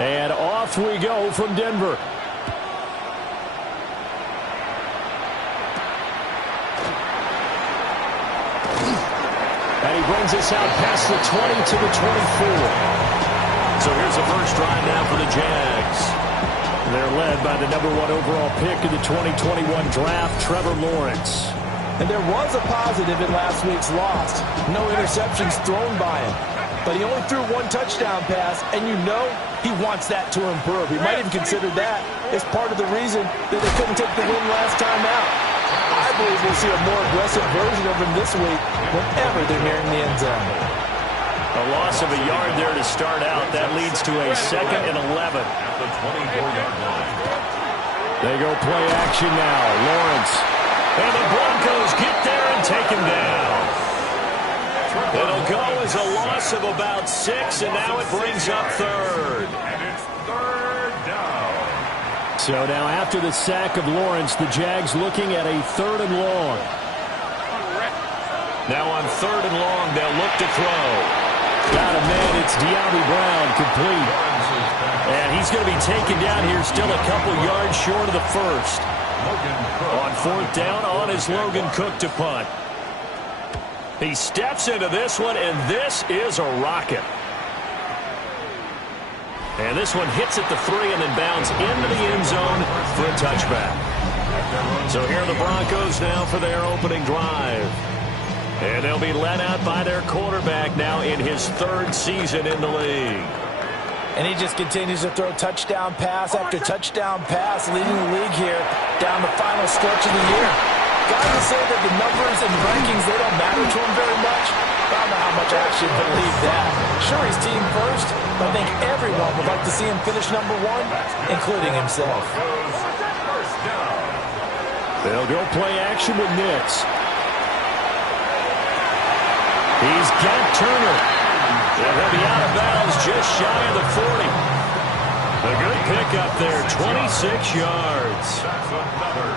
And off we go from Denver. And he brings us out past the 20 to the 24. So here's the first drive now for the Jags. They're led by the #1 overall pick in the 2021 draft, Trevor Lawrence. And there was a positive in last week's loss. No interceptions thrown by him. But he only threw 1 touchdown pass, and you know he wants that to improve. He might have considered that as part of the reason that they couldn't take the win last time out. I believe we'll see a more aggressive version of him this week whenever they're nearing the end zone. A loss of a yard there to start out. That leads to a 2nd and 11. At the 24-yard line. They go play action now. Lawrence. And the Broncos get there and take him down. It'll go as a loss of about 6, and now it brings up 3rd. And it's 3rd down. So now after the sack of Lawrence, the Jags looking at a 3rd and long. Now on 3rd and long, they'll look to throw. Got a man, it's De'Ami Brown, complete. And he's going to be taken down here, still a couple yards short of the first. On 4th down, on is Logan Cook to punt. He steps into this one, and this is a rocket. And this one hits at the 3 and then bounds into the end zone for a touchback. So here are the Broncos now for their opening drive. And they'll be led out by their quarterback now in his 3rd season in the league. And he just continues to throw touchdown pass after touchdown pass, leading the league here down the final stretch of the year. Guys will say that the numbers and the rankings, they don't matter to him very much. I don't know how much I actually believe that. Sure, he's team first, but I think everyone would like to see him finish #1, including himself. They'll go play action with Nix. He's got Turner. And he'll be out of bounds just shy of the 40. A good pickup there, 26 yards.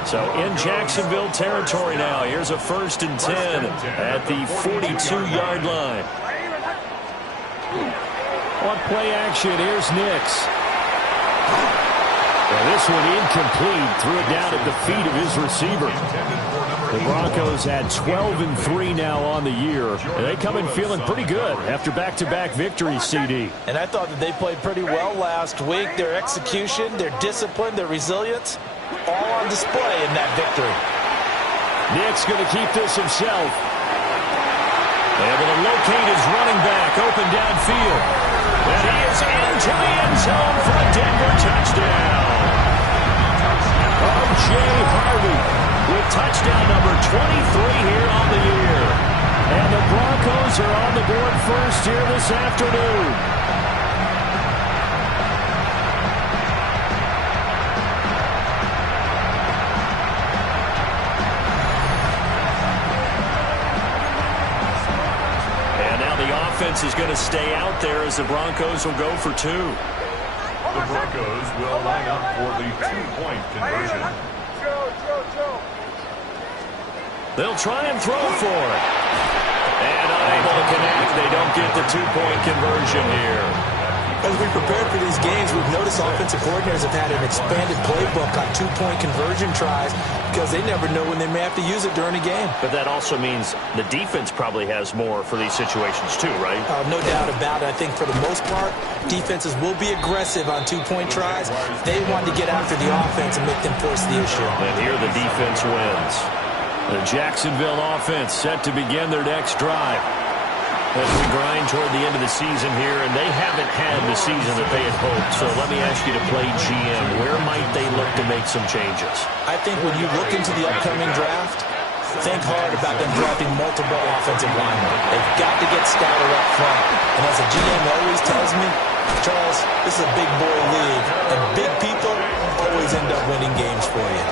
So in Jacksonville territory now. Here's a 1st and 10 at the 42-yard line. On play action, here's Nix. And this one incomplete. Threw it down at the feet of his receiver. The Broncos had 12-3 now on the year. And they come in feeling pretty good after back-to-back victories, CD. And I thought that they played pretty well last week. Their execution, their discipline, their resilience, all on display in that victory. Nick's going to keep this himself. Able to locate his running back open downfield. And he is into the end zone for a Denver touchdown. Jay Harvey with touchdown number 23 here on the year. And the Broncos are on the board first here this afternoon. And now the offense is going to stay out there as the Broncos will go for 2. The Broncos will line up for the 2-point conversion. They'll try and throw for it. And unable to connect. They don't get the 2-point conversion here. As we prepared for these games, we've noticed offensive coordinators have had an expanded playbook on 2-point conversion tries because they never know when they may have to use it during a game. But that also means the defense probably has more for these situations too, right? No doubt about it. I think for the most part, defenses will be aggressive on 2-point tries. They want to get after the offense and make them force the issue. And here the defense wins. The Jacksonville offense set to begin their next drive. As we grind toward the end of the season here, and they haven't had the season that they had hoped. So let me ask you to play GM. Where might they look to make some changes? I think when you look into the upcoming draft, think hard about them drafting multiple offensive linemen. They've got to get scouted up front. And as a GM always tells me, Charles, this is a big boy league, and big people always end up winning games for you.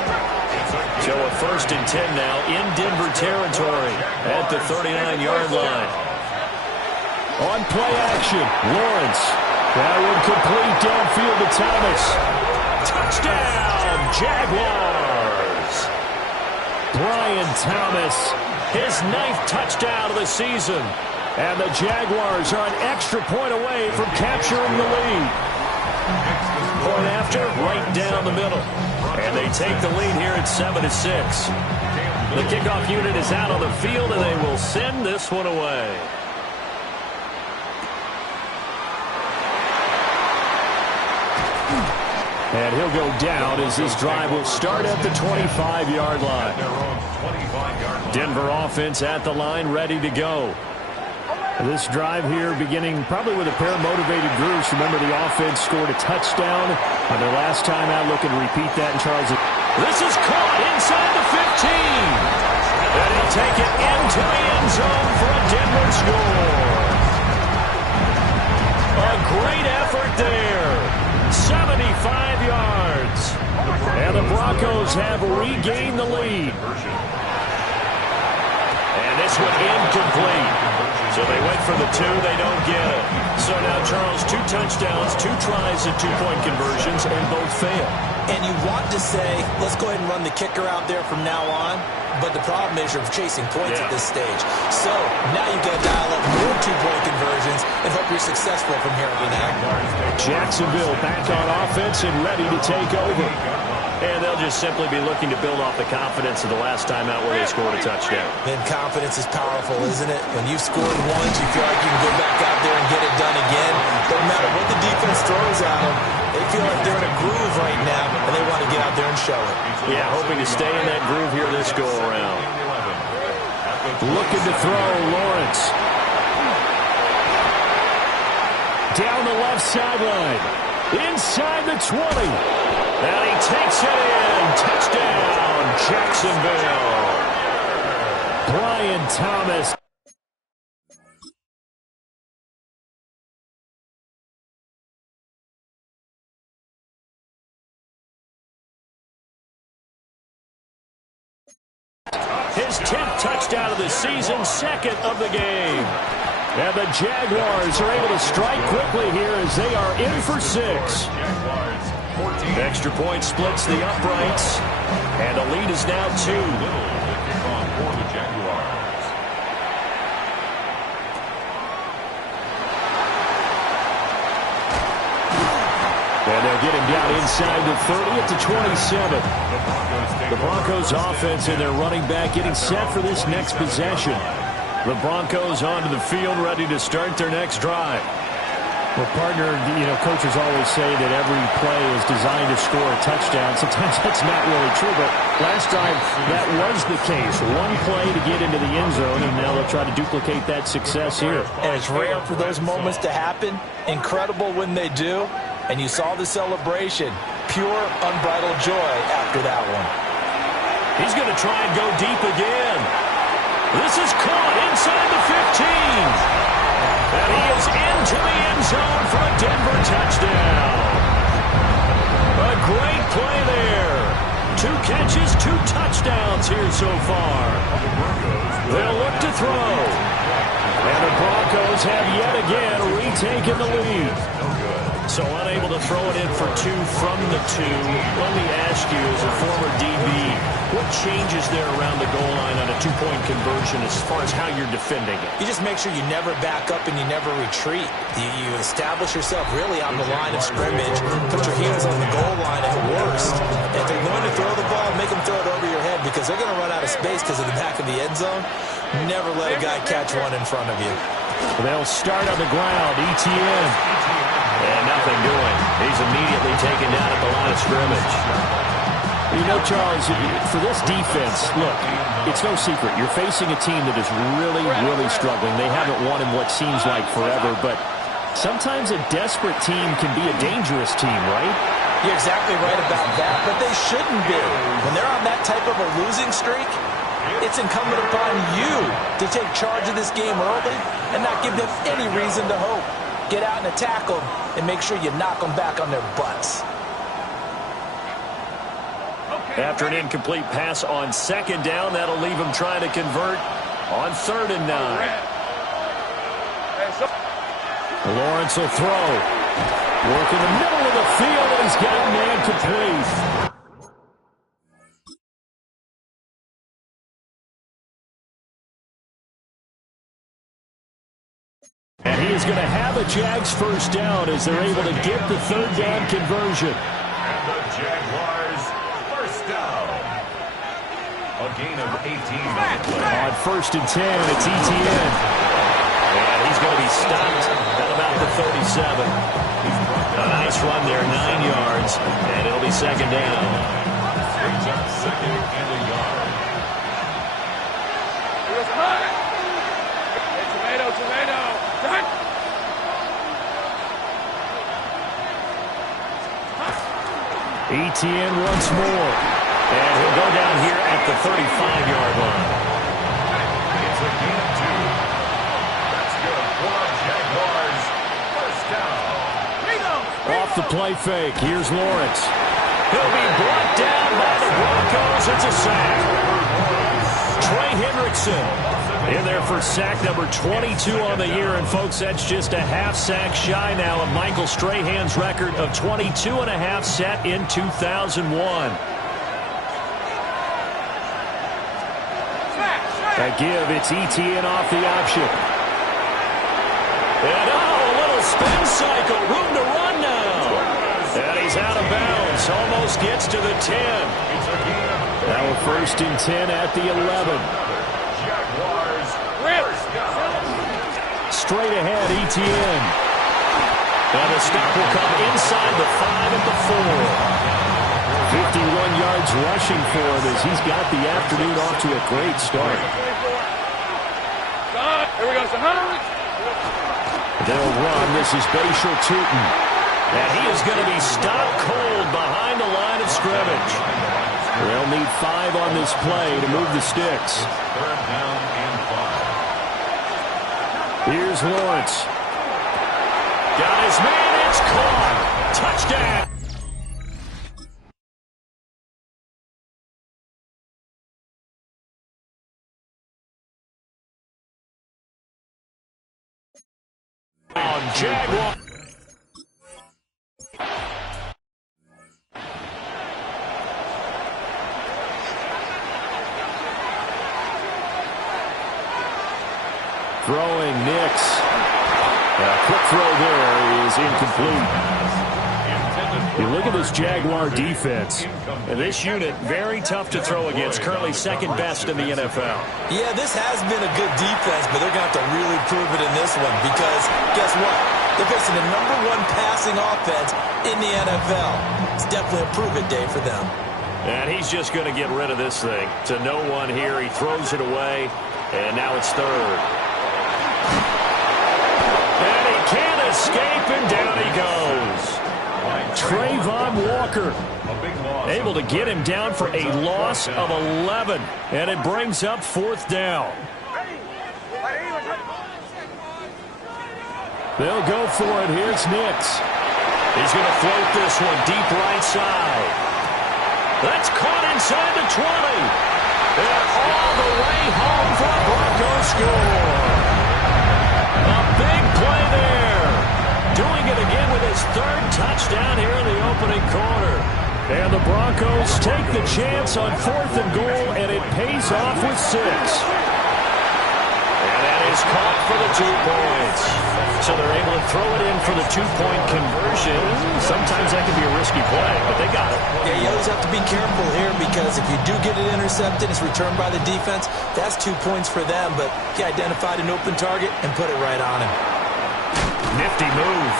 So a 1st and 10 now in Denver territory at the 39-yard line. On play action, Lawrence. That one complete downfield to Thomas. Touchdown, Jaguars. Brian Thomas, his 9th touchdown of the season. And the Jaguars are an extra point away from capturing the lead. Point after, right down the middle. And they take the lead here at 7-6. The kickoff unit is out on the field, and they will send this one away. And he'll go down as this drive will start at the 25-yard line. Denver offense at the line, ready to go. This drive here beginning probably with a pair of motivated groups. Remember, the offense scored a touchdown on their last time out. Looking to repeat that in Charles. This is caught inside the 15. And he'll take it into the end zone for a Denver score. A great effort there. 75 yards. And the Broncos have regained the lead. And this one incomplete. So they went for the two, they don't get it. So now, Charles, 2 touchdowns, 2 tries at 2-point conversions, and both fail. And you want to say, let's go ahead and run the kicker out there from now on. But the problem is you're chasing points at this stage. So now you've got to dial up more 2-point conversions and hope you're successful from here on out. Jacksonville back on offense and ready to take over. And they'll just simply be looking to build off the confidence of the last time out where they scored a touchdown. And confidence is powerful, isn't it? When you've scored once, you feel like you can go back out there and get it done again. Doesn't matter what the defense throws at them. They feel like they're in a groove right now, and they want to get out there and show it. Yeah, hoping to stay in that groove here this go-around. Looking to throw, Lawrence. Down the left sideline. Inside the 20. And he takes it in. Touchdown, Jacksonville. Brian Thomas. His 10th touchdown of the season, 2nd of the game. And the Jaguars are able to strike quickly here as they are in for 6. Extra point splits the uprights, and the lead is now 2. And they'll get him down inside the 30 at the 27. The Broncos offense and their running back getting set for this next possession. The Broncos onto the field, ready to start their next drive. Well, partner, coaches always say that every play is designed to score a touchdown. Sometimes that's not really true, but last time that was the case. One play to get into the end zone, and now they'll try to duplicate that success here. And it's rare for those moments to happen. Incredible when they do. And you saw the celebration. Pure, unbridled joy after that one. He's going to try and go deep again. This is caught inside the 15. And he is into the end zone for a Denver touchdown. A great play there. 2 catches, 2 touchdowns here so far. They'll look to throw. And the Broncos have yet again retaken the lead. So unable to throw it in for 2 from the 2. Let me ask you, as a former DB, what changes there around the goal line on a 2-point conversion as far as how you're defending it? You just make sure you never back up and you never retreat. You establish yourself really on the line of scrimmage, put your heels on the goal line at worst. If they're going to throw the ball, make them throw it over your head because they're going to run out of space because of the back of the end zone. Never let a guy catch one in front of you. They'll start on the ground. ETN. And nothing doing. He's immediately taken down at the line of scrimmage. You know, Charles, for this defense, look, it's no secret. You're facing a team that is really, really struggling. They haven't won in what seems like forever, but sometimes a desperate team can be a dangerous team, right? You're exactly right about that, but they shouldn't be. When they're on that type of a losing streak, it's incumbent upon you to take charge of this game early and not give them any reason to hope. Get out and attack them and make sure you knock them back on their butts. After an incomplete pass on 2nd down, that'll leave him trying to convert on 3rd and 9. Lawrence will throw. Work in the middle of the field, and he's got a man complete. And he is is going to have a Jags first down as they're able to get the third down conversion. And the Jaguars first down. A gain of 18 on the play. On first and 10, it's Etienne. And he's going to be stopped at about the 37. A nice run there, 9 yards, and it'll be second down. Brings up second and a yard. Etienne once more. And he'll go down here at the 35-yard line. It's a gain of 2. That's good for Jaguars. First down. Off the play fake. Here's Lawrence. He'll be brought down by the Broncos. It's a sack. Trey Hendrickson in there for sack number 22 on the year. And, folks, that's just a half sack shy now of Michael Strahan's record of 22.5 set in 2001. A give, it's Etienne off the option. And, a little spin cycle. Room to run now. And he's out of bounds. Almost gets to the 10. Now a first and 10 at the 11. Jaguars first down. Straight ahead, Etienne. And the stop will come inside the 5 at the 4. 51 yards rushing for him as he's got the afternoon off to a great start. Here we go, They'll run. This is Bashal Tootin. And he is going to be stopped cold behind the line of scrimmage. They'll need 5 on this play to move the sticks. Third down and 5. Here's Lawrence. Got his man. It's caught. Touchdown. On Jaguar. Throwing Nix. A quick throw there is incomplete. You look at this Jaguar defense. And this unit, very tough to throw against. Currently second best in the NFL. Yeah, this has been a good defense, but they're going to have to really prove it in this one because guess what? They're facing the #1 passing offense in the NFL. It's definitely a prove-it day for them. And he's just going to get rid of this thing. To no one here. He throws it away, and now it's third. And he can't escape, and down he goes. Trayvon Walker able to get him down for a loss of 11. And it brings up fourth down. They'll go for it. Here's Nix. He's going to float this one deep right side. That's caught inside the 20. And all the way home for a Broncos score. A big play there. Doing it again with his third touchdown here in the opening quarter. And the Broncos take the chance on 4th and goal, and it pays off with 6. And that is caught for the 2 points. So they're able to throw it in for the 2-point conversion. Sometimes that can be a risky play, but they got it. Yeah, you always have to be careful here because if you do get it intercepted, it's returned by the defense. That's 2 points for them, but he identified an open target and put it right on him. Nifty move.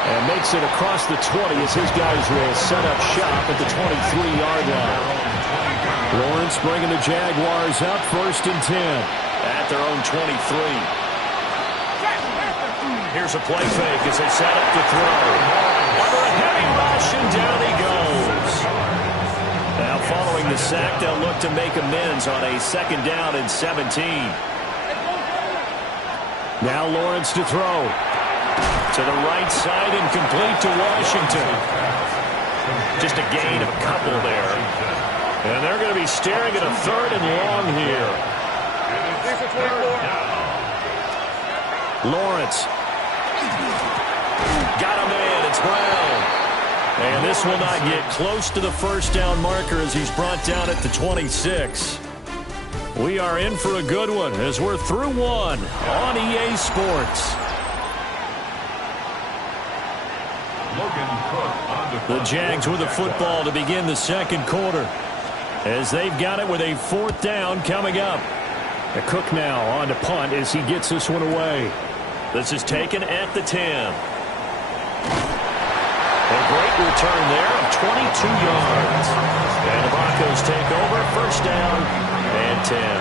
And makes it across the 20 as his guys will set up shop at the 23-yard line. Lawrence bringing the Jaguars up 1st and 10 at their own 23. Here's a play fake as they set up to throw. Under a heavy rush, and down he goes. Now following the sack, they'll look to make amends on a 2nd down and 17. Now Lawrence to throw. To the right side and complete to Washington. Just a gain of a couple there. And they're going to be staring at a 3rd and long here. Lawrence. Got a man. It's Brown. And this will not get close to the first down marker as he's brought down at the 26. We are in for a good one as we're through one on EA Sports. The Jags with the football to begin the second quarter, as they've got it with a 4th down coming up. The Cook now on to punt as he gets this one away. This is taken at the 10. A great return there of 22 yards. And the Broncos take over, 1st down and 10.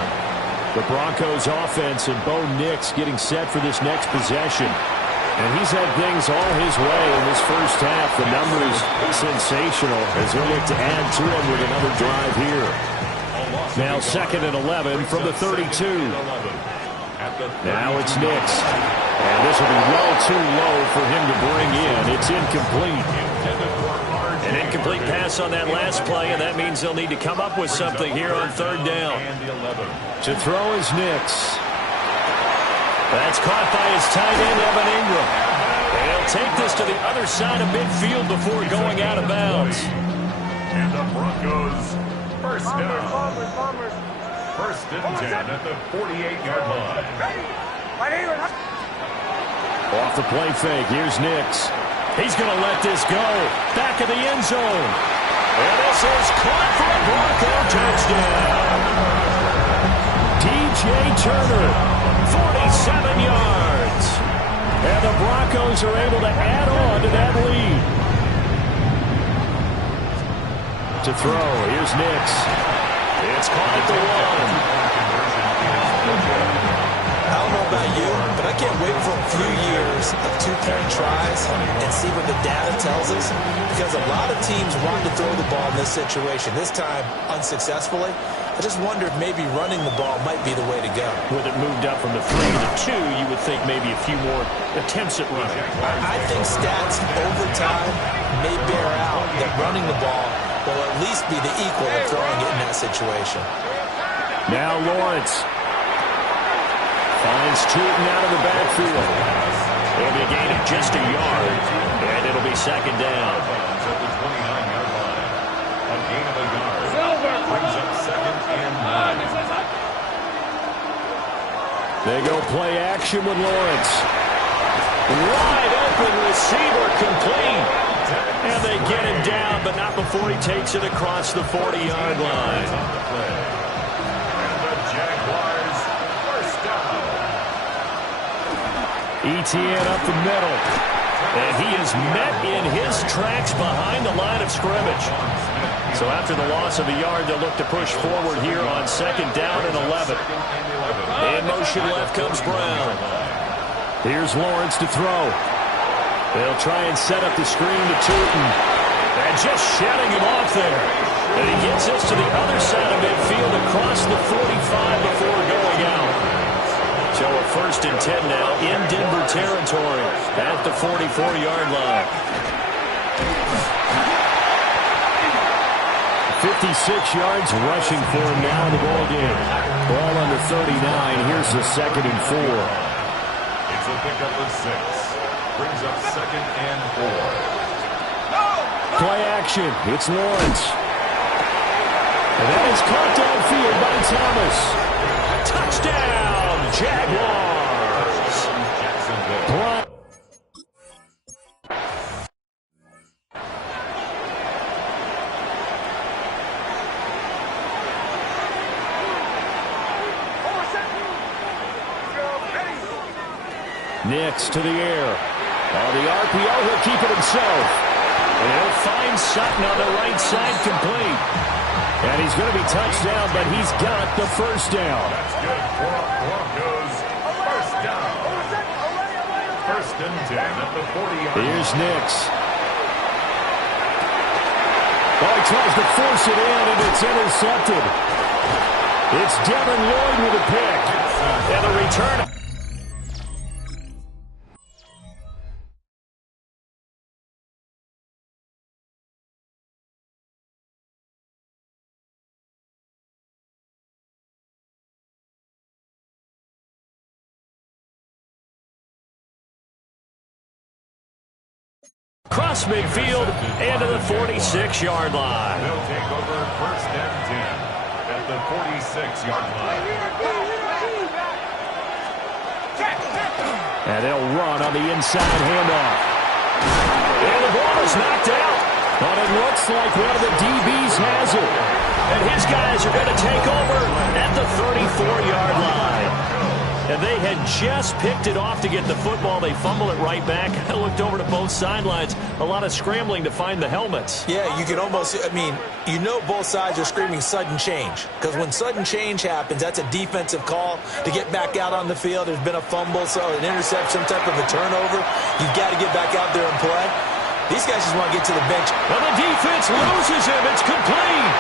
The Broncos offense and Bo Nix getting set for this next possession. And he's had things all his way in this first half. The numbers sensational as they look to add to him with another drive here. Now 2nd and 11 from the 32. Now it's Nix. And this will be well too low for him to bring in. It's incomplete. An incomplete pass on that last play, and that means they'll need to come up with something here on 3rd down. To throw is Nix. That's caught by his tight end, Evan Ingram. And he'll take this to the other side of midfield before going out of bounds. And the Broncos, 1st down. 1st and 10 at the 48-yard line. Off the play fake, here's Nix. He's going to let this go. Back of the end zone. And this is caught for a Bronco touchdown. DJ Turner, 47 yards. And the Broncos are able to add on to that lead. To throw, here's Nix. It's caught at the 1. I don't know about you, but I can't wait for a few years of 2-point tries and see what the data tells us, because a lot of teams want to throw the ball in this situation, this time unsuccessfully. I just wonder if maybe running the ball might be the way to go. With it moved up from the 3 to the 2, you would think maybe a few more attempts at running. I think stats over time may bear out that running the ball will at least be the equal of throwing it in that situation. Now Lawrence finds Tootin out of the backfield. It'll be a gain of just a yard, and it'll be 2nd down. At the 29-yard line. A gain of a yard. Brings up 2nd and 9. They go play action with Lawrence. Wide open receiver complete. And they get him down, but not before he takes it across the 40-yard line. Etienne up the middle. And he is met in his tracks behind the line of scrimmage. So after the loss of a yard, they'll look to push forward here on 2nd down and 11. In motion left comes Brown. Here's Lawrence to throw. They'll try and set up the screen to Tootin. And just shutting him off there. And he gets this to the other side of midfield across the 45 before going out. So a 1st and 10 now in Denver territory at the 44-yard line. 56 yards rushing for him now in the ball game. Ball under 39. Here's the 2nd and 4. It's a pickup of 6. Brings up 2nd and 4. Play action. It's Lawrence. And that is caught downfield by Thomas. Touchdown, Jaguars. Nix to the air. On the RPO, he'll keep it himself. And he'll find Sutton on the right side complete. And he's going to be touched down, but he's got the 1st down. That's good for Broncos. 1st down. 1st and 10 at the 40-yard line. Here's Nix. Oh, he tries to force it in, and it's intercepted. It's Devin Lloyd with a pick. And the return. Cross midfield and to the 46-yard line. They'll take over 1st and 10 at the 46-yard line. And they'll run on the inside handoff. And the ball is knocked out. But it looks like one of the DBs has it. And his guys are going to take over at the 34-yard line. And they had just picked it off to get the football. They fumble it right back. I looked over to both sidelines. A lot of scrambling to find the helmets. Yeah, you can almost, you know both sides are screaming sudden change. Because when sudden change happens, that's a defensive call to get back out on the field. There's been a fumble, so an interception, some type of a turnover. You've got to get back out there and play. These guys just want to get to the bench. Well, the defense loses him. It's complete.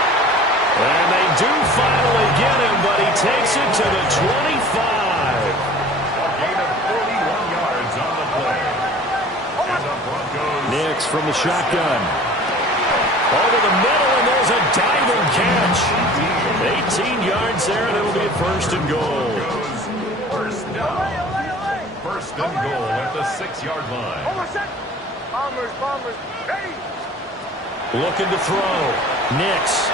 And they do finally get him, but he takes it to the 25. A gain of 41 yards on the play. And the Broncos. Nix from the shotgun. Over the middle, and there's a diving catch. 18 yards there, and it'll be a first and goal. First down. First and goal at the 6-yard line. Bombers, ready. Looking to throw. Nix.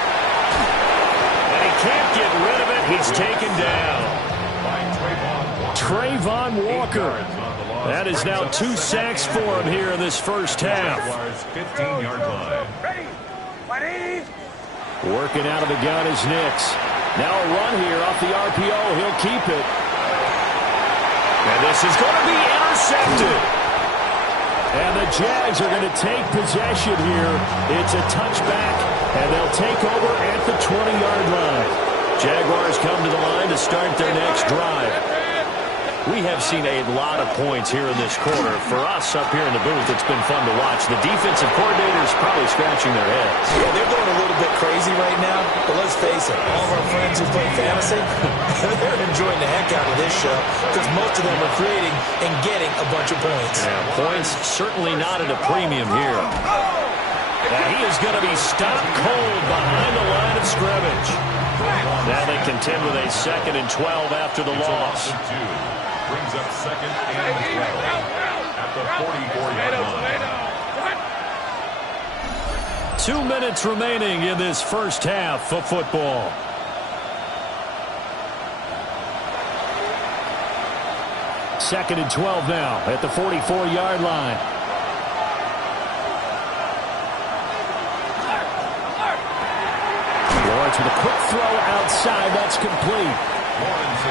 And he can't get rid of it. He's taken down. By Trayvon Walker. That is now 2 sacks for him here in this first half. 15-yard line. Ready. Working out of the gun is Nix. Now a run here off the RPO. He'll keep it. And this is going to be intercepted. And the Jags are going to take possession here. It's a touchback, and they'll take over at the 20-yard line. Jaguars come to the line to start their next drive. We have seen a lot of points here in this quarter. For us up here in the booth, it's been fun to watch. The defensive coordinators probably scratching their heads. Yeah, they're going a little bit crazy right now. But let's face it, all of our friends who play fantasy, they're enjoying the heck out of this show because most of them are creating and getting a bunch of points. Yeah, points certainly not at a premium here. Now he is going to be stopped cold behind the line of scrimmage. Now they contend with a 2nd and 12 after the loss. Brings up 2nd and 12 at the 44-yard line. 2 minutes remaining in this first half of football. Second and 12 now at the 44-yard line. Lawrence with a quick throw outside. That's complete.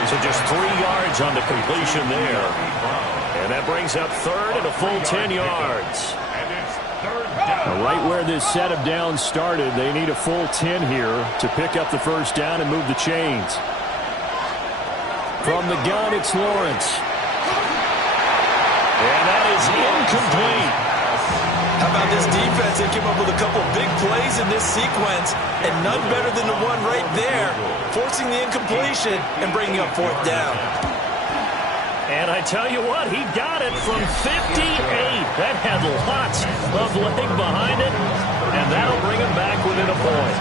So just 3 yards on the completion there. And that brings up third and a full 10 yards. And it's third down. Right where this set of downs started, they need a full 10 here to pick up the first down and move the chains. From the gun, it's Lawrence. And that is incomplete. How about this defense? They came up with a couple big plays in this sequence, and none better than the one right there, forcing the incompletion and bringing up 4th down. And I tell you what, he got it from 58. That had lots of leg behind it, and that'll bring him back within a point.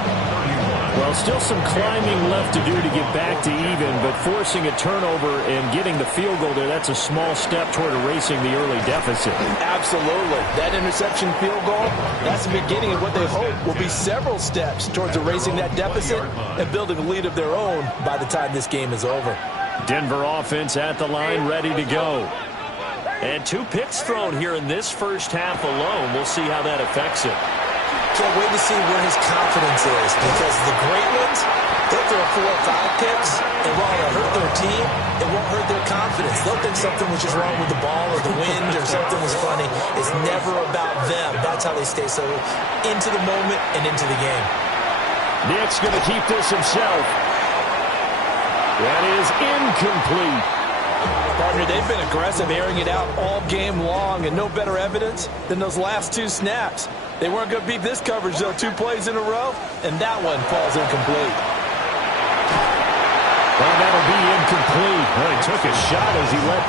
Well, still some climbing left to do to get back to even, but forcing a turnover and getting the field goal there, that's a small step toward erasing the early deficit. Absolutely. That interception field goal, that's the beginning of what they hope will be several steps towards erasing that deficit and building a lead of their own by the time this game is over. Denver offense at the line, ready to go. And 2 picks thrown here in this first half alone. We'll see how that affects it. Can't wait to see where his confidence is, because the great ones, they'll throw 4 or 5 picks, and while it'll hurt their team, it won't hurt their confidence. They'll think something was just wrong with the ball or the wind or something was funny. It's never about them. That's how they stay so into the moment and into the game. Nick's going to keep this himself. That is incomplete. Partner, they've been aggressive, airing it out all game long, and no better evidence than those last 2 snaps. They weren't going to beat this coverage, though. 2 plays in a row, and that one falls incomplete. Well, that'll be incomplete. Well, he took a shot as he let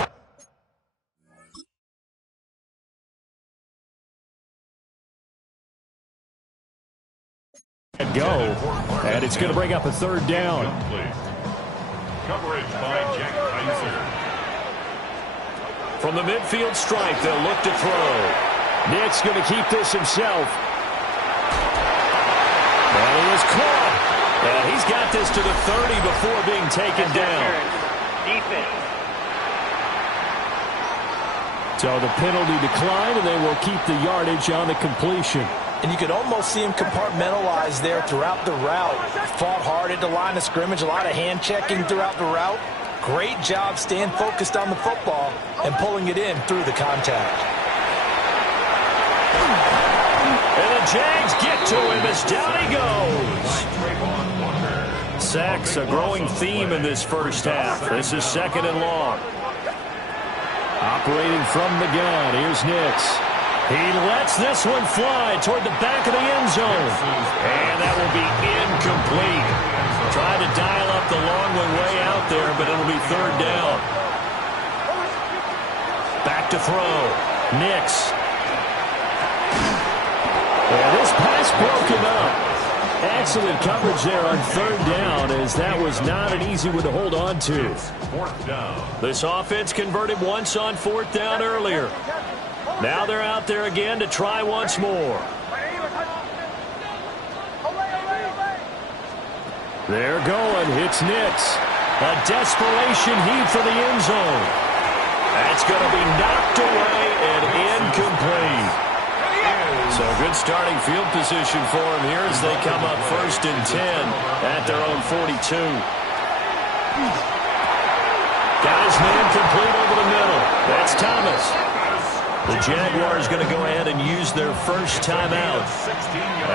go, and it's going to bring up a 3rd down. Coverage by Jack Kaiser. From the midfield stripe, they'll look to throw. Nick's going to keep this himself. And he is caught. And he's got this to the 30 before being taken down. Defense. So the penalty declined, and they will keep the yardage on the completion. And you could almost see him compartmentalize there throughout the route. Fought hard at the line of scrimmage, a lot of hand checking throughout the route. Great job staying focused on the football and pulling it in through the contact. And the Jags get to him as down he goes. Sacks, a growing theme in this first half. This is 2nd and long. Operating from the gun, here's Nix. He lets this one fly toward the back of the end zone. And that will be incomplete. Trying to dial up the long one way out there, but it'll be 3rd down. Back to throw. Nix. And this pass broke him up. Excellent coverage there on 3rd down, as that was not an easy one to hold on to. 4th down. This offense converted once on 4th down earlier. Now they're out there again to try once more. They're going. It's Nix. A desperation heave for the end zone. That's going to be knocked away and incomplete. So good starting field position for him here as they come up 1st and 10 at their own 42. Got his man complete over the middle. That's Thomas. The Jaguars going to go ahead and use their first timeout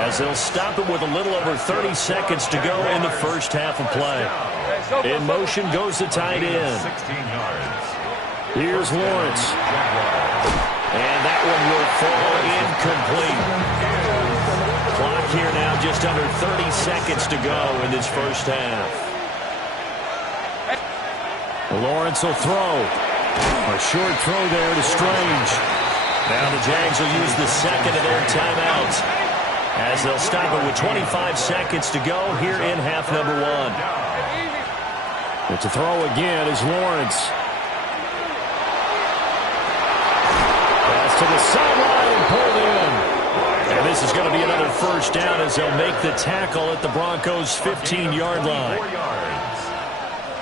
as they'll stop it with a little over 30 seconds to go in the first half of play. In motion goes the tight end. Here's Lawrence. And that one will fall incomplete. Clock here now just under 30 seconds to go in this first half. Lawrence will throw. A short throw there to Strange. Now the Jags will use the second of their timeouts as they'll stop it with 25 seconds to go here in half number 1. But to throw again is Lawrence. Pass to the sideline and pulled in. And this is going to be another first down as they'll make the tackle at the Broncos' 15-yard line.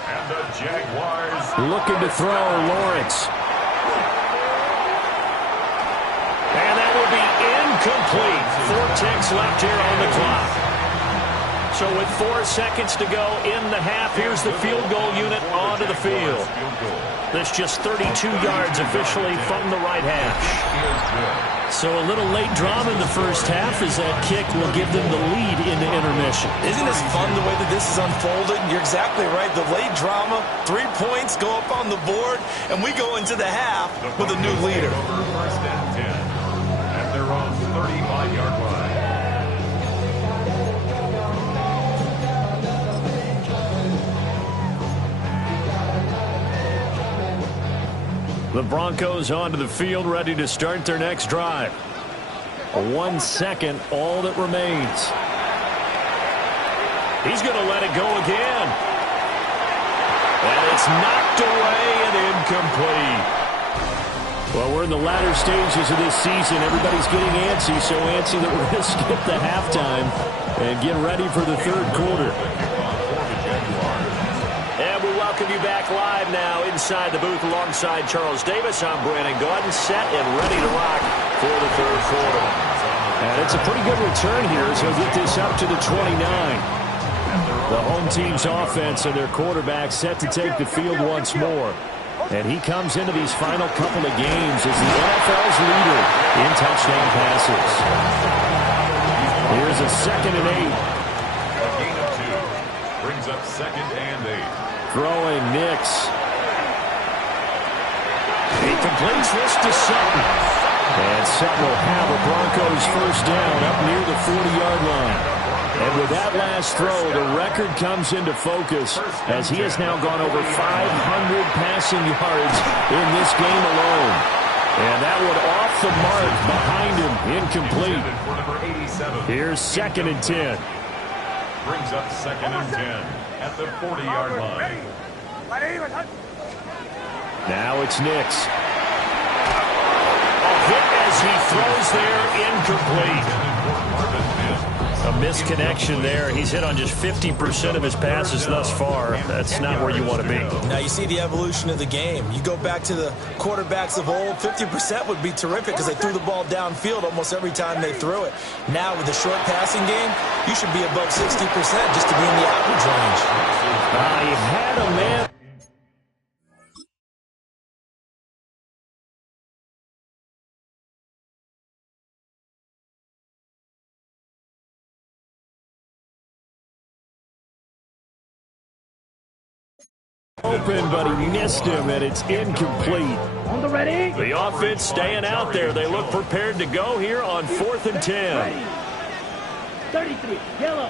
And the Jaguars looking to throw. Lawrence. And that will be incomplete. 4 ticks left here on the clock. So with 4 seconds to go in the half, here's the field goal unit onto the field. This just 32 yards officially from the right hash. So a little late drama in the first half as that kick will give them the lead into intermission. Isn't this fun the way that this is unfolding? You're exactly right. The late drama, 3 points go up on the board, and we go into the half with a new leader. 1st and 10 at their own 35-yard line. The Broncos onto the field, ready to start their next drive. 1 second, all that remains. He's going to let it go again. And it's knocked away and incomplete. Well, we're in the latter stages of this season. Everybody's getting antsy, so antsy that we're going to skip the halftime and get ready for the 3rd quarter. And we welcome you back live now inside the booth alongside Charles Davis. I'm Brandon Gaudin, set and ready to rock for the 3rd quarter. And it's a pretty good return here as he'll get this up to the 29. The home team's offense and their quarterback set to take the field once more. And he comes into these final couple of games as the NFL's leader in touchdown passes. Here's a 2nd and 8. A gain of 2 brings up 2nd and 8. Throwing Nix. He completes this to Sutton. And Sutton will have a Broncos first down up near the 40-yard line. And with that last throw, the record comes into focus as he has now gone over 500 passing yards in this game alone. And that one off the mark behind him, incomplete. Here's 2nd and 10. Brings up 2nd and 10 at the 40-yard line. Now it's Nix. A hit as he throws there, incomplete. A misconnection there. He's hit on just 50% of his passes thus far. That's not where you want to be. Now you see the evolution of the game. You go back to the quarterbacks of old, 50% would be terrific because they threw the ball downfield almost every time they threw it. Now with the short passing game, you should be above 60% just to be in the average range. He had a man. Open, but he missed him, and it's incomplete. On the ready. The offense staying out there. They look prepared to go here on 4th and 10. 33, yellow.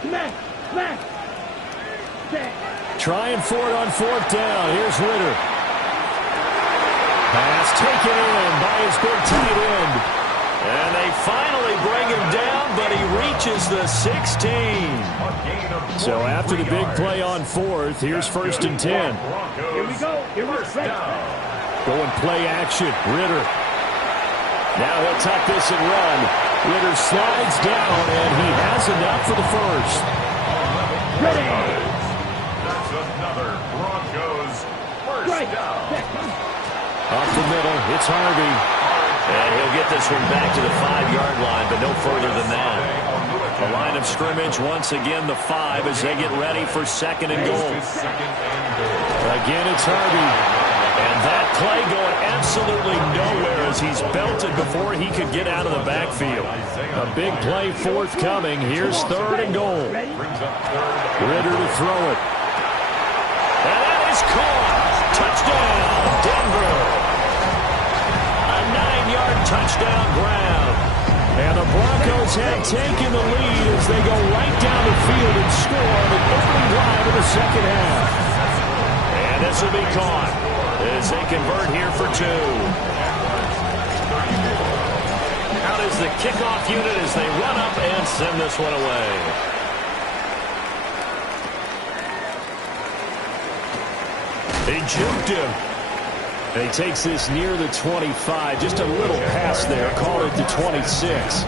Smack, smack. Trying for it on 4th down. Here's Ritter. Pass taken in by his big tight end. And they finally bring him down, but he reaches the 16. So after the big play on 4th, here's 1st and 10. Here we go. Here we go. Going play action. Ritter. Now he'll tuck this and run. Ritter slides down, and he has enough for the first. Ready. That's another Broncos first down. Up the middle, it's Harvey. And he'll get this one back to the 5-yard line, but no further than that. The line of scrimmage, once again, the 5 as they get ready for 2nd and goal. Again, it's Harvey. And that play going absolutely nowhere as he's belted before he could get out of the backfield. A big play forthcoming. Here's 3rd and goal. Ritter to throw it. And that is caught. Touchdown, Denver. A 9-yard touchdown ground. And the Broncos have taken the lead as they go right down the field and score on the opening drive of the second half. And this will be caught as they convert here for 2. Out is the kickoff unit as they run up and send this one away. They juked him. And he takes this near the 25. Just a little pass there. Call it the 26.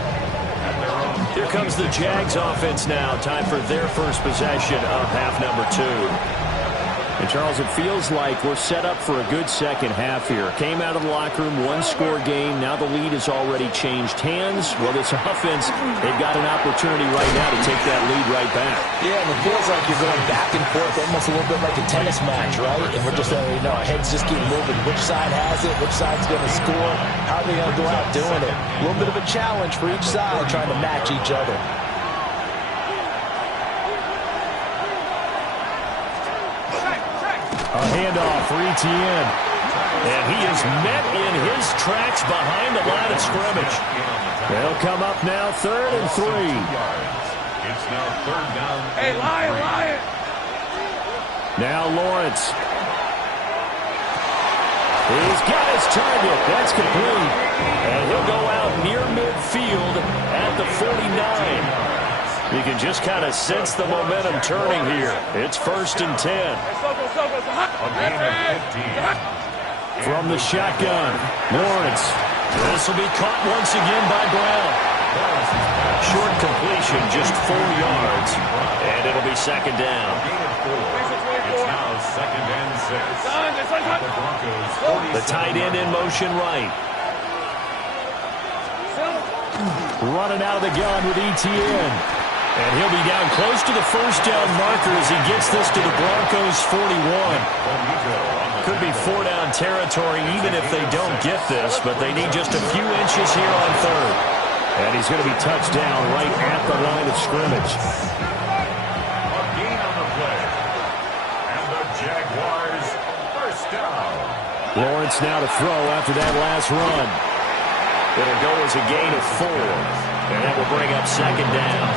Here comes the Jags offense now. Time for their first possession of half number 2. And, Charles, it feels like we're set up for a good second half here. Came out of the locker room, one-score game. Now the lead has already changed hands. Well, this offense, they've got an opportunity right now to take that lead right back. Yeah, and it feels like you're going back and forth, almost a little bit like a tennis match, right? And we're just, our heads just keep moving. Which side has it? Which side's going to score? How are they going to go out doing it? A little bit of a challenge for each side, trying to match each other. A handoff for Etienne. And he is met in his tracks behind the line of scrimmage. They'll come up now 3rd and 3. It's now 3rd down. Hey, Lion. Now Lawrence. He's got his target. That's complete. And he'll go out near midfield at the 49. You can just kind of sense the momentum turning here. It's 1st and 10. From the shotgun, Lawrence. This will be caught once again by Brown. Short completion, just 4 yards. And it'll be 2nd down. It's now 2nd and 6. The tight end in motion right. Running out of the gun with Etienne. And he'll be down close to the first down marker as he gets this to the Broncos 41. Could be 4-down territory even if they don't get this, but they need just a few inches here on 3rd. And he's going to be touched down right at the line of scrimmage. A gain on the play. And the Jaguars first down. Lawrence now to throw after that last run. It'll go as a gain of 4. And that will bring up 2nd down.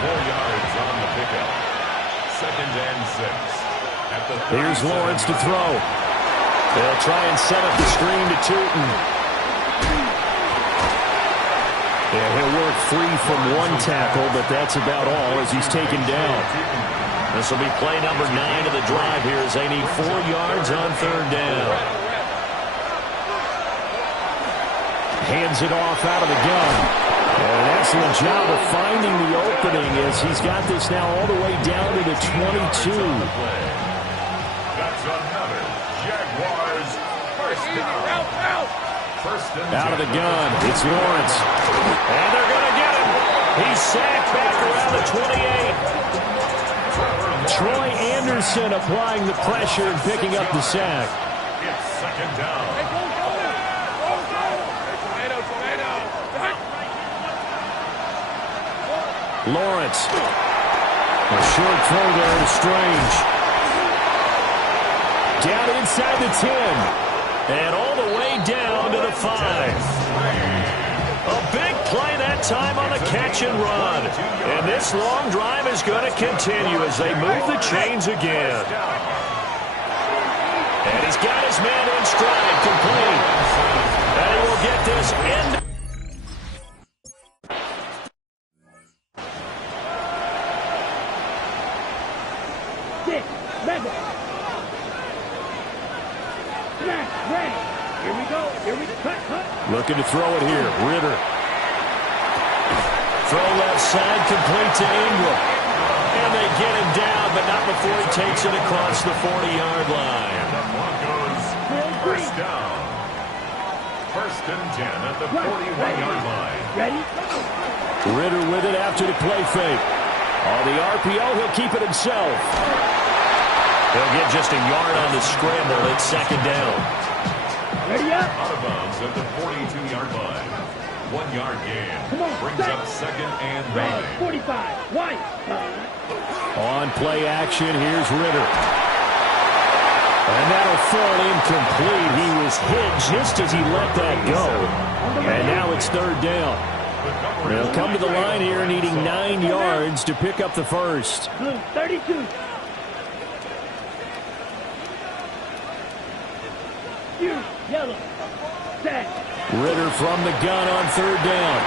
4 yards on the pickup. 2nd and 6. Here's Lawrence to throw. They'll try and set up the screen to Tootin. Yeah, he'll work free from one tackle, but that's about all as he's taken down. This will be play number 9 of the drive here as they need 4 yards on 3rd down. Hands it off out of the gun. An excellent job of finding the opening as he's got this now all the way down to the 22. That's another Jaguars first down. First and Out of the gun, it's Lawrence. And they're going to get him. He's sacked back around the 28. Troy Anderson applying the pressure and picking up the sack. It's second down. Lawrence. A short throw there to Strange. Down inside the 10. And all the way down to the 5. A big play that time on the catch and run. And this long drive is going to continue as they move the chains again. And he's got his man in stride, complete. And he will get this end. Looking to throw it here. Ritter. Throw left side, complete to Ingram. And they get him down, but not before he takes it across the 40-yard line. The Broncos first down. First and 10 at the 41-yard line. Ready? Ritter with it after the play fake. On the RPO, he'll keep it himself. He'll get just a yard on the scramble. It's second down. Ready up? Out of bounds at the 42-yard line. 1 yard gain. Come on, Brings set. up second and 9. 45. White. On play action, here's Ritter. And that'll fall incomplete. He was hit just as he let that go. And now it's third down. They'll come to the line here needing 9 yards to pick up the first. Blue, 32. Yellow. Set. Ritter from the gun on third down.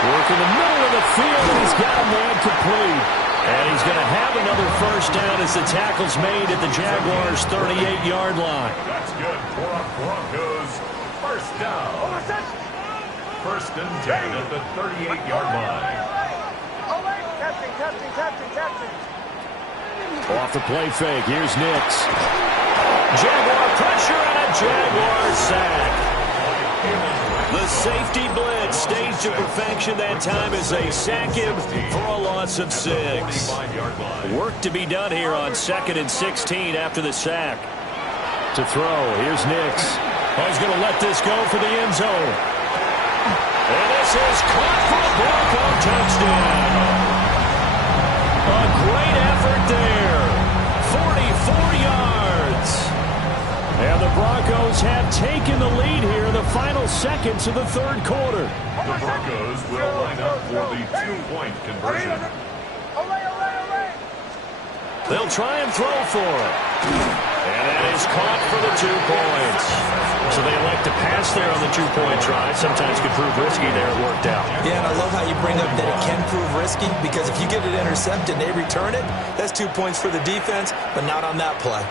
Working the middle of the field, and he's got a man complete. And he's going to have another first down as the tackle's made at the Jaguars' 38-yard line. That's good for our Broncos. First down. First and 10 at the 38-yard line. Off the play fake, here's Nix. Jaguar pressure and a Jaguar sack. The safety blitz staged to perfection that time as they sack him for a loss of 6. Work to be done here on 2nd and 16 after the sack. To throw, here's Nix. Oh, he's going to let this go for the end zone. And this is caught for a Bronco touchdown. A great effort there. 44 yards. And the Broncos have taken the lead here in the final seconds of the third quarter. The Broncos will line up for the 2-point conversion. They'll try and throw for it. And that is caught for the 2 points. So they elect to pass there on the 2-point try. Sometimes could prove risky there. It worked out. Yeah, and I love how you bring up that it can prove risky, because if you get it intercepted and they return it, that's 2 points for the defense, but not on that play.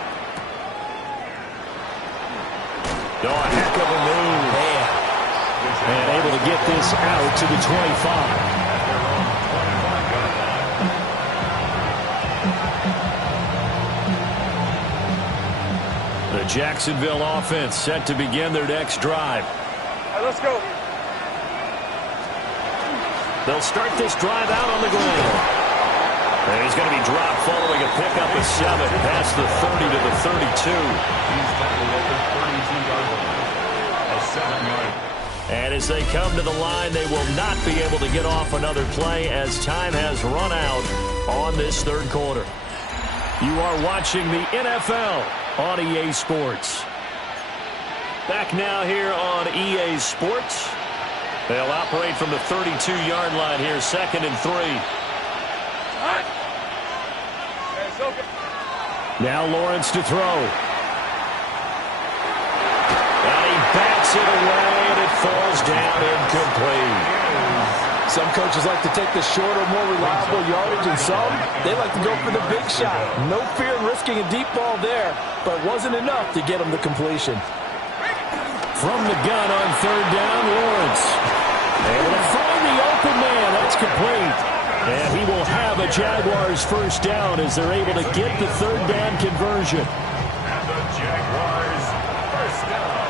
Oh, a heck of a move. Man. And able to get this out to the 25. The Jacksonville offense set to begin their next drive. All right, let's go. They'll start this drive out on the ground. And he's going to be dropped following a pickup of 7 past the 30 to the 32. He's tackled at the 32-yard line. A 7-yard. And as they come to the line, they will not be able to get off another play as time has run out on this third quarter. You are watching the NFL on EA Sports. Back now here on EA Sports. They'll operate from the 32-yard line here, 2nd and 3. Now Lawrence to throw. And he bats it away, and it falls down incomplete. Some coaches like to take the shorter, more reliable yardage, and some, they like to go for the big shot. No fear in risking a deep ball there, but it wasn't enough to get him the completion. From the gun on third down, Lawrence. Able to find the complete. And he will have a Jaguars first down as they're able to get the third down conversion. And the Jaguars first down.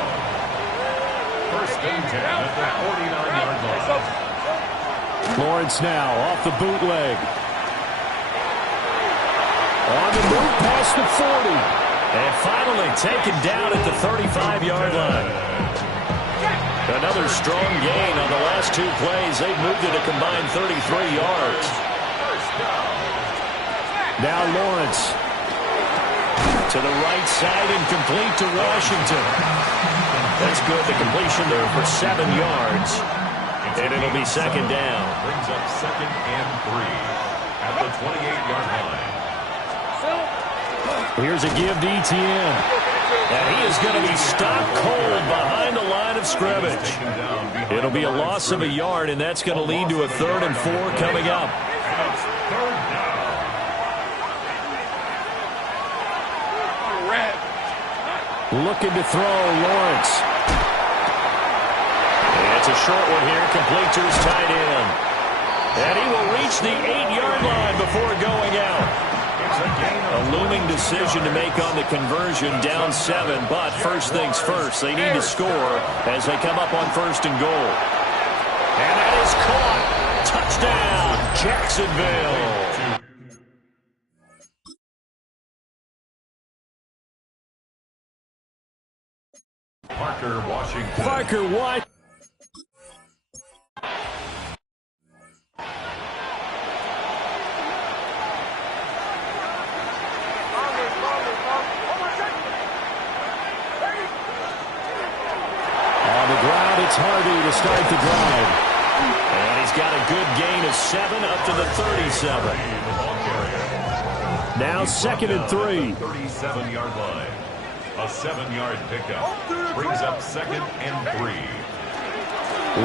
First and 10 at the 49-yard line. Lawrence now off the bootleg. On the move past the 40. And finally taken down at the 35-yard line. Another strong gain on the last two plays. They've moved it a combined 33 yards. Now Lawrence to the right side and complete to Washington. That's good. The completion there for 7 yards. And it'll be second down. Brings up second and 3 at the 28-yard line. Here's a give to Etienne. And he is going to be stopped cold behind the line of scrimmage. It'll be a loss of a yard, and that's going to lead to a 3rd and 4 coming up. Third down. Looking to throw, Lawrence. And it's a short one here, complete to his tight end. And he will reach the 8-yard line before going out. A looming decision to make on the conversion, down 7, but first things first, they need to score as they come up on 1st and goal. And that is caught. Touchdown, Jacksonville. Parker Washington. Parker White. It's Hardy to start the drive. And he's got a good gain of 7 up to the 37. Now 2nd and 3. 37-yard line. A 7-yard pickup. Brings up 2nd and 3.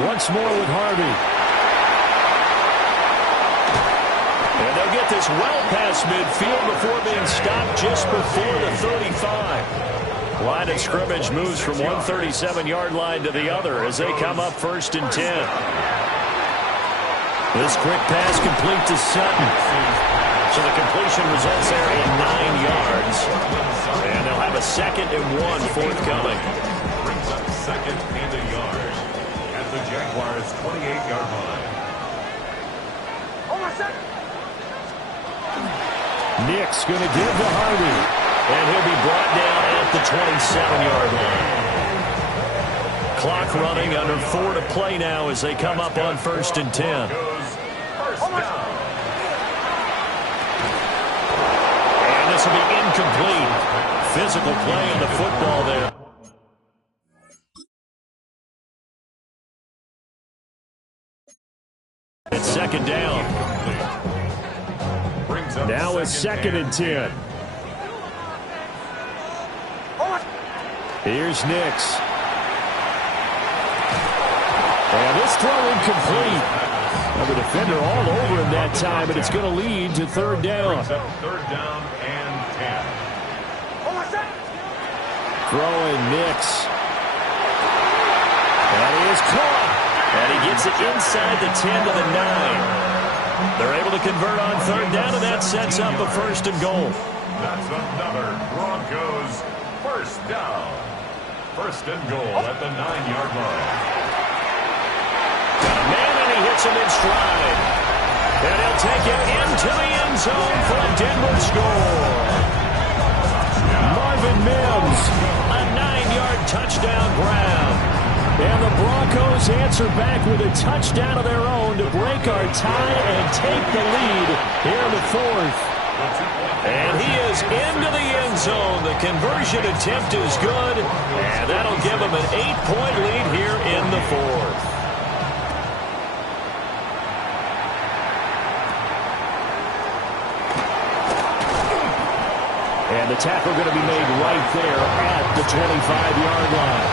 Once more with Hardy. And they'll get this well past midfield before being stopped just before the 35. Line of scrimmage moves from one 37-yard line to the other as they come up 1st and 10. This quick pass complete to Sutton. So the completion results there in 9 yards. And they'll have a 2nd and 1 forthcoming. Brings up 2nd and a yard at the Jaguars' 28-yard line. Nick's going to give to Hardy. And he'll be brought down at the 27-yard line. Clock running under 4 to play now as they come up on 1st and 10. And this will be incomplete. Physical play on the football there. It's 2nd down. Now it's 2nd and 10. Here's Nix. And this throw incomplete. Well, the defender all over him that time, but it's going to lead to 3rd down. 3rd down and 10. Throwing Nix. And he is caught. And he gets it inside the 10 to the 9. They're able to convert on 3rd down, and that sets up a 1st and goal. That's another Broncos 1st down. 1st and goal at the 9-yard line. Got a man, and he hits him in stride. And he'll take it into the end zone for a Denver score. Marvin Mims, a 9-yard touchdown grab. And the Broncos answer back with a touchdown of their own to break our tie and take the lead here in the 4th. And he is into the end zone. The conversion attempt is good, and that'll give him an 8-point lead here in the 4th. And the tackle going to be made right there at the 25-yard line.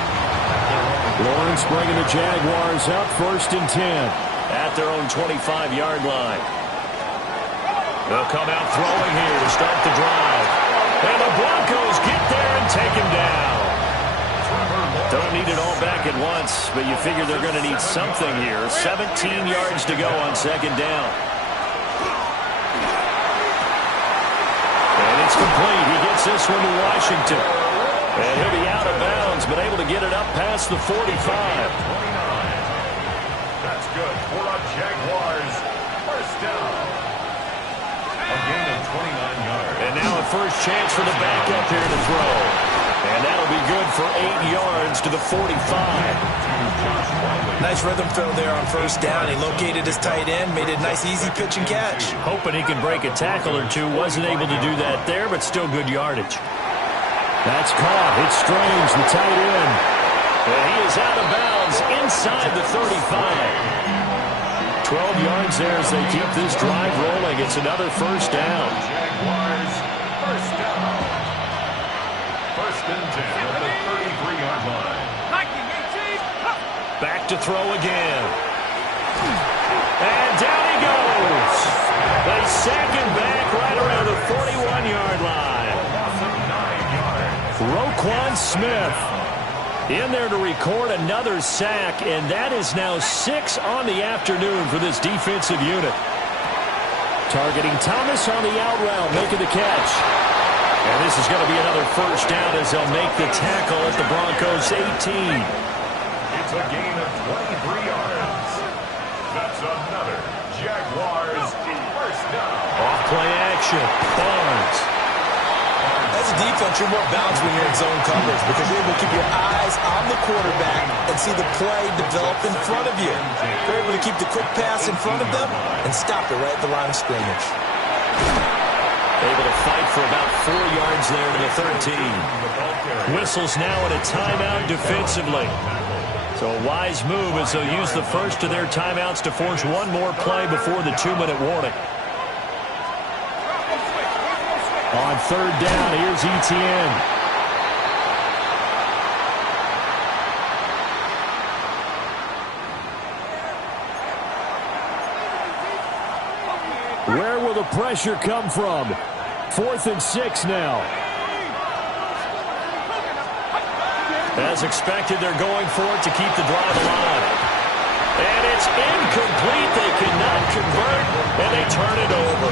Lawrence bringing the Jaguars up 1st and 10 at their own 25-yard line. They'll come out throwing here to start the drive. And the Broncos get there and take him down. Don't need it all back at once, but you figure they're going to need something here. 17 yards to go on second down. And it's complete. He gets this one to Washington. And he'll be out of bounds, but able to get it up past the 45. 29. That's good for a Jaguars first down. A gain of 29 yards. And now a first chance for the backup here to throw. And that'll be good for 8 yards to the 45. Nice rhythm throw there on first down. He located his tight end, made a nice easy pitch and catch. Hoping he can break a tackle or two. Wasn't able to do that there, but still good yardage. That's caught. It's Strange, the tight end. And he is out of bounds inside the 35. 12 yards there as they keep this drive rolling. It's another first down. Jaguars first down. First and 10 at the 33-yard line. Back to throw again. And down he goes. They sack him back right around the 41-yard line. Roquan Smith in there to record another sack, and that is now 6 on the afternoon for this defensive unit. Targeting Thomas on the out route, making the catch. And this is going to be another first down as they'll make the tackle at the Broncos' 18. It's a gain of 23 yards. That's another Jaguars first down. Off play action. Barnes. As a defense, you're more balanced when you're in zone coverage because you're able to keep your eyes on the quarterback and see the play develop in front of you. You're able to keep the quick pass in front of them and stop it right at the line of scrimmage. Able to fight for about 4 yards there to the 13. Whistles now in a timeout defensively. So a wise move as they'll use the first of their timeouts to force one more play before the 2-minute warning. On third down, here's Etienne. Where will the pressure come from? 4th and 6 now. As expected, they're going for it to keep the drive alive. And it's incomplete. They cannot convert, and they turn it over.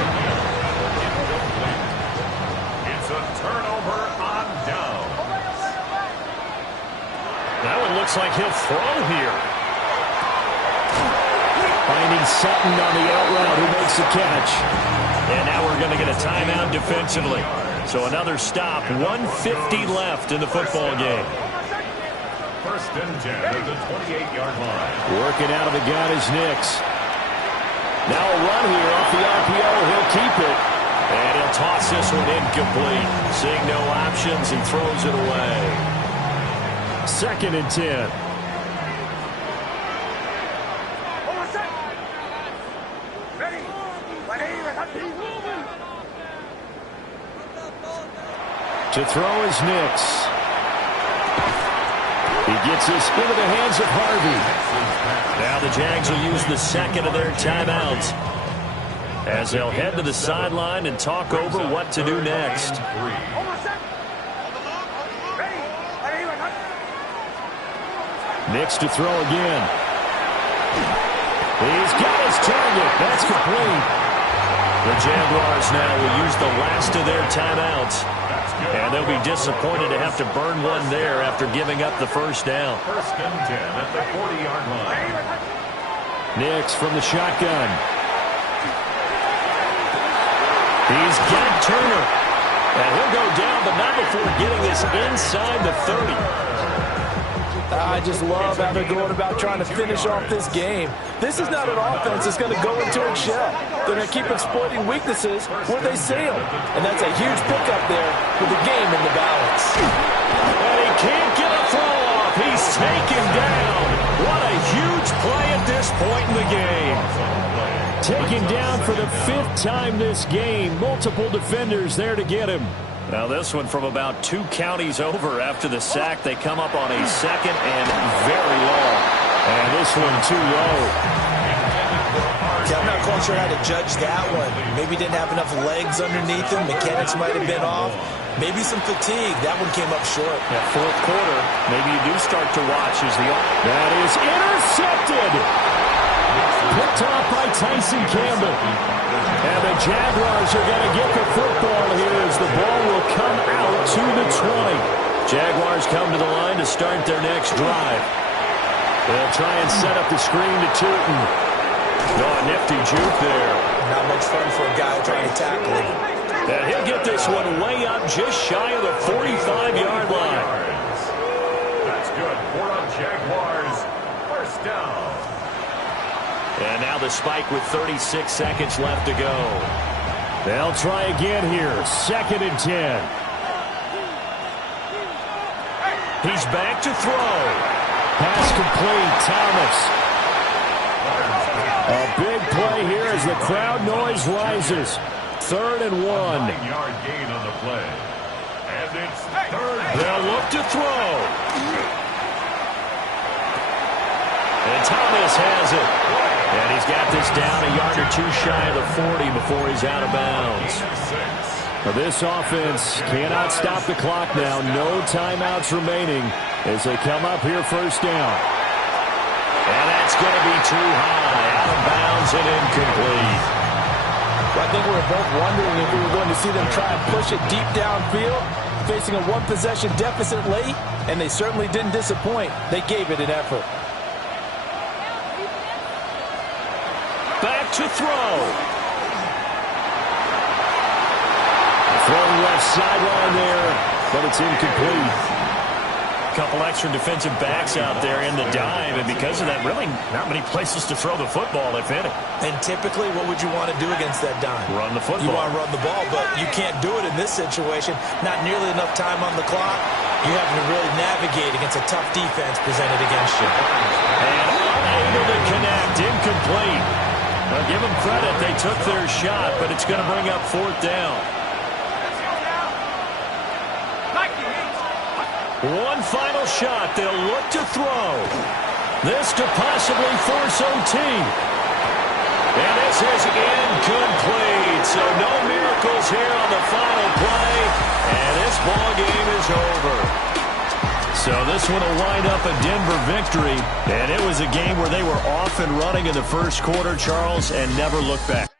It's a turnover on down. That one looks like he'll throw here. Finding Sutton on the out route who makes the catch. And now we're going to get a timeout defensively. So another stop. 1:50 left in the football game. First and 10 at the 28-yard line. Working out of the gun is Nix. Now a run here off the RPO. He'll keep it. And he'll toss this one incomplete. Seeing no options, he throws it away. 2nd and 10. To throw is Nix. He gets this into the hands of Harvey. Now the Jags will use the second of their timeouts as they'll head to the sideline and talk over what to do next. Nix to throw again. He's got his target. That's complete. The Jaguars now will use the last of their timeouts. And they'll be disappointed to have to burn one there after giving up the first down. First and 10 at the 40-yard line. Nix from the shotgun. He's got Turner. And he'll go down, but not before getting this inside the 30. I just love how they're going about trying to finish off this game. This is not an offense that's going to go into its shell. They're going to keep exploiting weaknesses where they see them. And that's a huge pickup there for the game in the balance. And he can't get a throw off. He's taken down. What a huge play at this point in the game. Taken down for the 5th time this game. Multiple defenders there to get him. Now this one from about 2 counties over after the sack. They come up on a 2nd and very long. And this one too low. Yeah, I'm not quite sure how to judge that one. Maybe didn't have enough legs underneath him. Mechanics might have been off. Maybe some fatigue. That one came up short. Yeah, fourth quarter, maybe you do start to watch as the... That is intercepted! Picked off by Tyson Campbell. And the Jaguars are going to get the football here as the ball will come out to the 20. Jaguars come to the line to start their next drive. They'll try and set up the screen to Tootin. Oh, nifty juke there. Not much fun for a guy trying to tackle him. And he'll get this one way up just shy of the 45-yard line. That's good for the Jaguars. First down. And now the spike with 36 seconds left to go. They'll try again here. 2nd and 10. He's back to throw. Pass complete. Thomas. A big play here as the crowd noise rises. 3rd and 1. 9-yard gain on the play. And it's 3rd. They'll look to throw. And Thomas has it. And he's got this down a yard or two shy of the 40 before he's out of bounds. Now this offense cannot stop the clock now. No timeouts remaining as they come up here first down. And that's going to be too high. Out of bounds and incomplete. Well, I think we were both wondering if we were going to see them try and push it deep downfield, facing a one-possession deficit late, and they certainly didn't disappoint. They gave it an effort. Back to throw. Throw left sideline there, but it's incomplete. A couple extra defensive backs out there in the dime, and because of that, really not many places to throw the football, if any. And typically, what would you want to do against that dime? Run the football. You want to run the ball, but you can't do it in this situation. Not nearly enough time on the clock. You have to really navigate against a tough defense presented against you. And unable to connect, incomplete. Now give them credit, they took their shot, but it's going to bring up 4th down. One final shot, they'll look to throw. This to possibly force OT. And this is incomplete, so no miracles here on the final play, and this ball game is over. So this one will wind up a Denver victory, and it was a game where they were off and running in the first quarter, Charles, and never looked back.